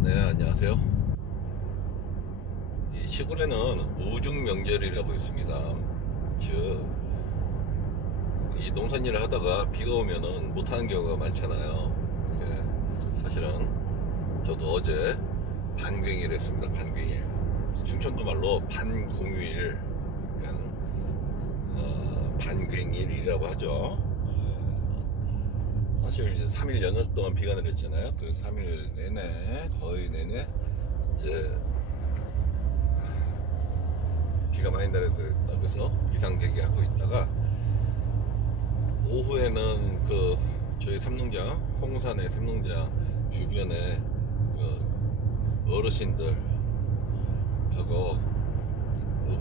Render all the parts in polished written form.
네, 안녕하세요. 이 시골에는 우중 명절이라고 있습니다. 즉, 이 농산일을 하다가 비가 오면은 못하는 경우가 많잖아요. 사실은 저도 어제 반괭이를 했습니다. 반괭이. 충청도 말로 반공휴일, 그러니까 반괭일이라고 하죠. 사실 이제 3일 연휴 동안 비가 내렸잖아요. 그래서 3일 내내, 거의 내내 이제 비가 많이 내렸다고 해서 비상대기 하고 있다가, 오후에는 저희 삼농장, 홍산의 삼농장 주변에 어르신들하고,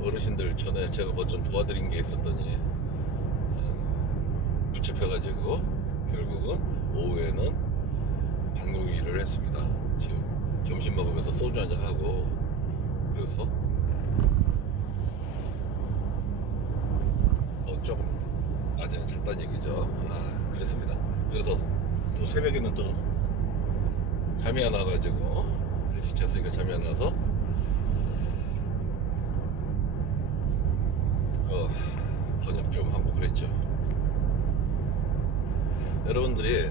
어르신들 전에 제가 뭐 좀 도와드린 게 있었더니 붙잡혀가지고 결국은 오후에는 반공일을 했습니다. 지금 점심 먹으면서 소주 한잔 하고, 그래서 조금 낮에는 잤다는 얘기죠. 그랬습니다. 그래서 또 새벽에는 또 잠이 안 와가지고, 지쳤으니까 잠이 안 와서 번역 좀 하고 그랬죠. 여러분들이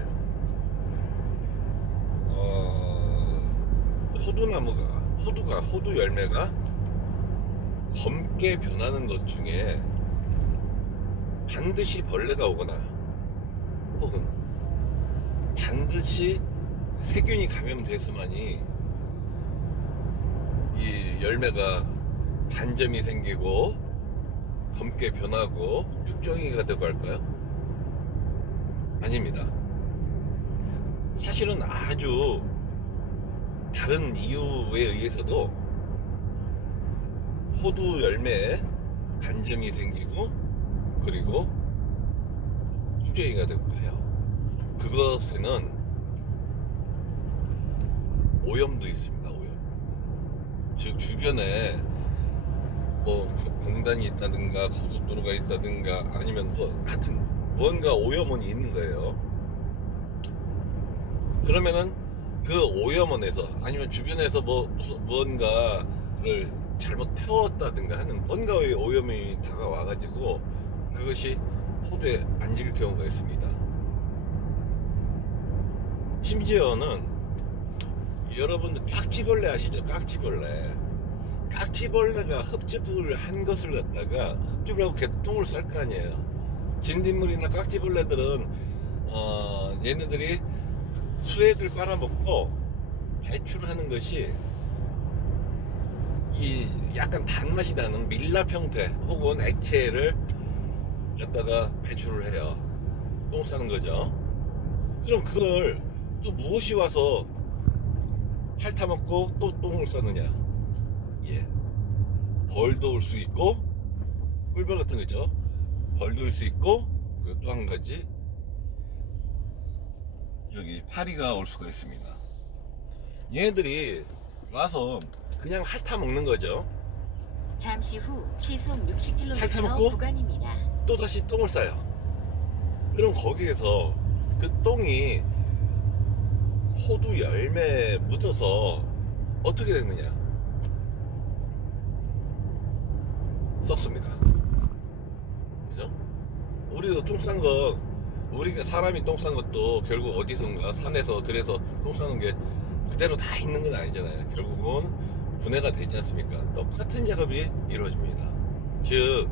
호두 열매가 검게 변하는 것 중에 반드시 벌레가 오거나, 혹은 반드시 세균이 감염돼서만이 이 열매가 반점이 생기고 검게 변하고 쭉정이가 되고 할까요? 아닙니다. 사실은 아주 다른 이유에 의해서도 호두 열매에 반점이 생기고, 그리고 쭉정이가 되고 해요. 그것에는 오염도 있습니다. 오염. 즉 주변에 뭐 공단이 있다든가 고속도로가 있다든가, 아니면 뭐 하여튼 뭔가 오염원이 있는 거예요. 그러면은 그 오염원에서, 아니면 주변에서 무언가를 잘못 태웠다든가 하는 뭔가의 오염이 다가와가지고 그것이 호두에 안질 경우가 있습니다. 심지어는 여러분들 깍지벌레 아시죠? 깍지벌레가 흡집을 한 것을 갖다가 흡집을 하고 개똥을 쌀 거 아니에요. 진딧물이나 깍지벌레들은 얘네들이 수액을 빨아먹고 배출하는 것이 이 약간 단맛이 나는 밀랍 형태 혹은 액체를 갖다가 배출을 해요. 똥 싸는 거죠. 그럼 그걸 또 무엇이 와서 핥아먹고 또 똥을 싸느냐? 벌도 올 수 있고, 꿀벌 같은 거죠. 벌도 올 수 있고, 그리고 또 한 가지, 여기 파리가 올 수가 있습니다. 얘네들이 와서 그냥 핥아먹는 거죠. 잠시 후 시속 60km 핥아먹고 구간입니다. 또 다시 똥을 싸요. 그럼 거기에서 그 똥이 호두 열매에 묻어서 어떻게 됐느냐? 썩습니다. 그죠? 우리도 똥 싼 거, 우리가 사람이 똥 싼 것도 결국 어디선가 산에서 들에서 똥 싸는 게 그대로 다 있는 건 아니잖아요. 결국은 분해가 되지 않습니까? 똑같은 작업이 이루어집니다. 즉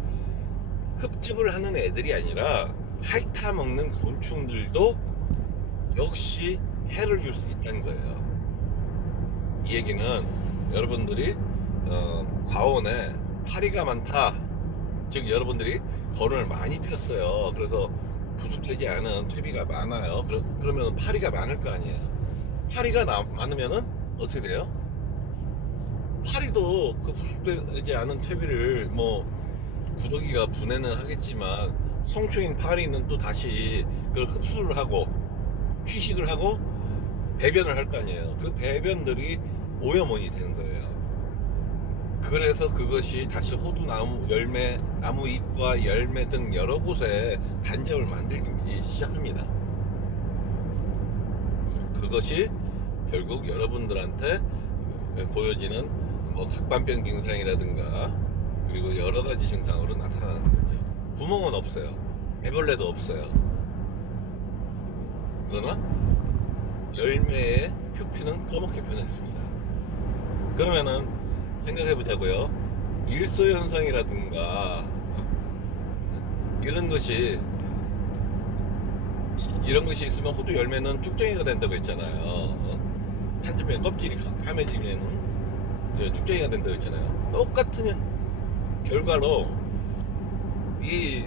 흡집을 하는 애들이 아니라 핥아먹는 곤충들도 역시 해를 줄 수 있다는 거예요. 이 얘기는 여러분들이 과원에 파리가 많다, 즉 여러분들이 벌을 많이 폈어요. 그래서 부숙되지 않은 퇴비가 많아요. 그러면 파리가 많을 거 아니에요. 파리가 많으면은 어떻게 돼요? 파리도 그 부숙되지 않은 퇴비를 구더기가 분해는 하겠지만, 성충인 파리는 또 다시 그걸 흡수를 하고 취식을 하고 배변을 할 거 아니에요. 그 배변들이 오염원이 되는 거예요. 그래서 그것이 다시 호두나무 열매, 나무 잎과 열매 등 여러 곳에 단점을 만들기 시작합니다. 그것이 결국 여러분들한테 보여지는 뭐 각반변 증상이라든가 그리고 여러 가지 증상으로 나타나는 거죠. 구멍은 없어요. 애벌레도 없어요. 그러나 열매의 표피는 검게 변했습니다. 그러면은 생각해 보자고요. 일소현상이라든가 이런 것이 있으면 호두 열매는 쭉정이가 된다고 했잖아요. 한줌의 껍질이 파매지면은 쭉정이가 된다고 했잖아요. 똑같은 결과로 이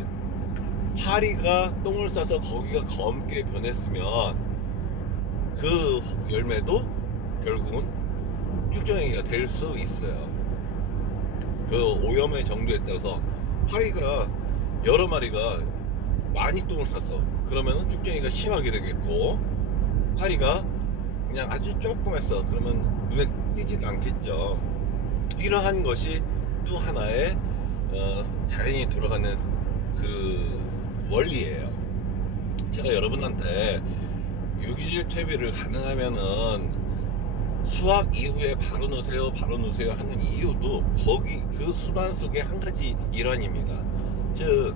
파리가 똥을 싸서 거기가 검게 변했으면 그 열매도 결국은 쭉정이가 될 수 있어요. 그 오염의 정도에 따라서 파리가 여러 마리가 많이 똥을 쌌어. 그러면 쭉정이가 심하게 되겠고, 파리가 그냥 아주 조그맸어. 그러면 눈에 띄지도 않겠죠. 이러한 것이 또 하나의 자연이 돌아가는 그 원리예요. 제가 여러분한테 유기질 퇴비를 가능하면은 수확 이후에 바로 넣으세요 하는 이유도 거기 그 수반 속의 한 가지 일환입니다. 즉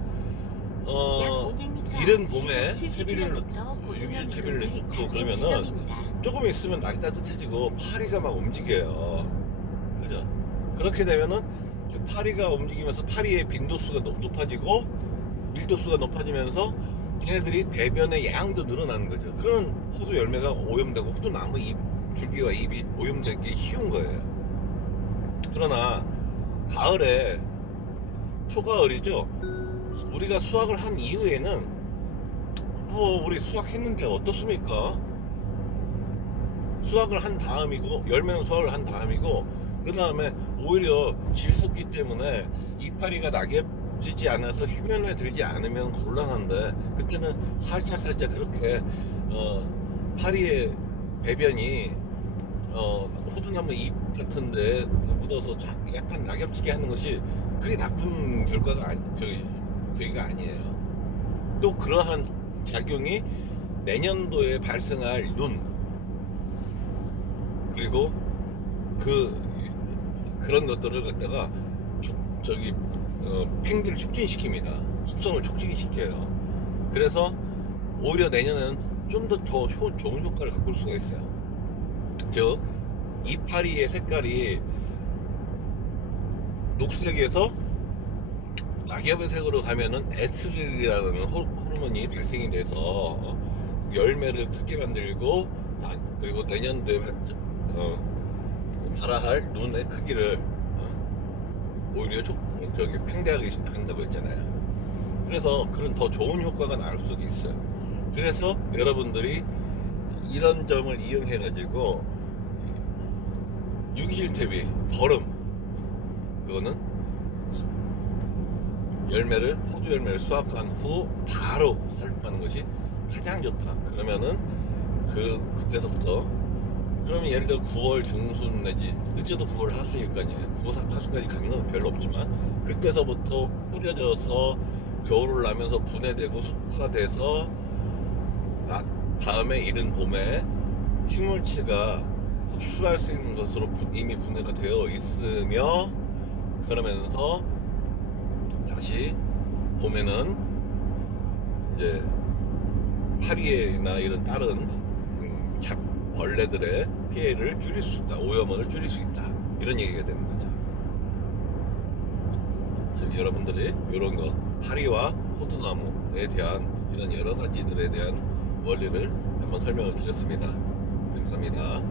이른 봄에 퇴비를 유기질 퇴비를 넣고 그러면은 조금 있으면 날이 따뜻해지고 파리가 막 움직여요. 그죠? 그렇게 되면은 그 파리가 움직이면서 파리의 빈도수가 높아지고 밀도수가 높아지면서 걔네들이 배변의 양도 늘어나는 거죠. 그런 호두 열매가 오염되고 호두 나무 줄기와 잎이 오염되기 쉬운 거예요. 그러나 가을에 초가을이죠. 우리가 수확을 한 이후에는 우리 수확했는데 어떻습니까? 수확을 한 다음이고 열매는 수확을 한 다음이고 그 다음에 오히려 질섰기 때문에 이파리가 낙엽지지 않아서 휘면에 들지 않으면 곤란한데 그때는 살짝 그렇게 파리의 배변이 호두나무 잎 같은데 묻어서 약간 낙엽지게 하는 것이 그리 나쁜 결과가 되기가 아니에요. 또 그러한 작용이 내년도에 발생할 눈 그리고 그런 것들을 갖다가 팽기를 촉진시킵니다. 숙성을 촉진시켜요. 그래서 오히려 내년에는 좀 더 좋은 효과를 가꿀 수가 있어요. 즉 이파리의 색깔이 녹색에서 낙엽의 색으로 가면은 에스트릴이라는 호르몬이 발생이 돼서 열매를 크게 만들고 그리고 내년도에 발화할 눈의 크기를 오히려 팽대하게 한다고 했잖아요. 그래서 그런 더 좋은 효과가 나올 수도 있어요. 그래서 여러분들이 이런 점을 이용해 가지고 유기질 퇴비 거름 그거는 호두 열매를 수확한 후 바로 살포하는 것이 가장 좋다. 그러면은 그때서부터 그러면 예를 들어 9월 중순 내지 늦어도 9월 하순일까요. 9월 하순까지 가는 건 별로 없지만 그때서부터 뿌려져서 겨울을 나면서 분해되고 숙화돼서 다음에 이른 봄에 식물체가 흡수할 수 있는 것으로 이미 분해가 되어 있으며 그러면서 다시 봄에는 이제 파리나 이런 다른 벌레들의 피해를 줄일 수 있다. 오염을 줄일 수 있다. 이런 얘기가 되는 거죠. 즉 여러분들이 이런 거 파리와 호두나무에 대한 이런 여러 가지들에 대한 원리를 한번 설명을 드렸습니다. 감사합니다.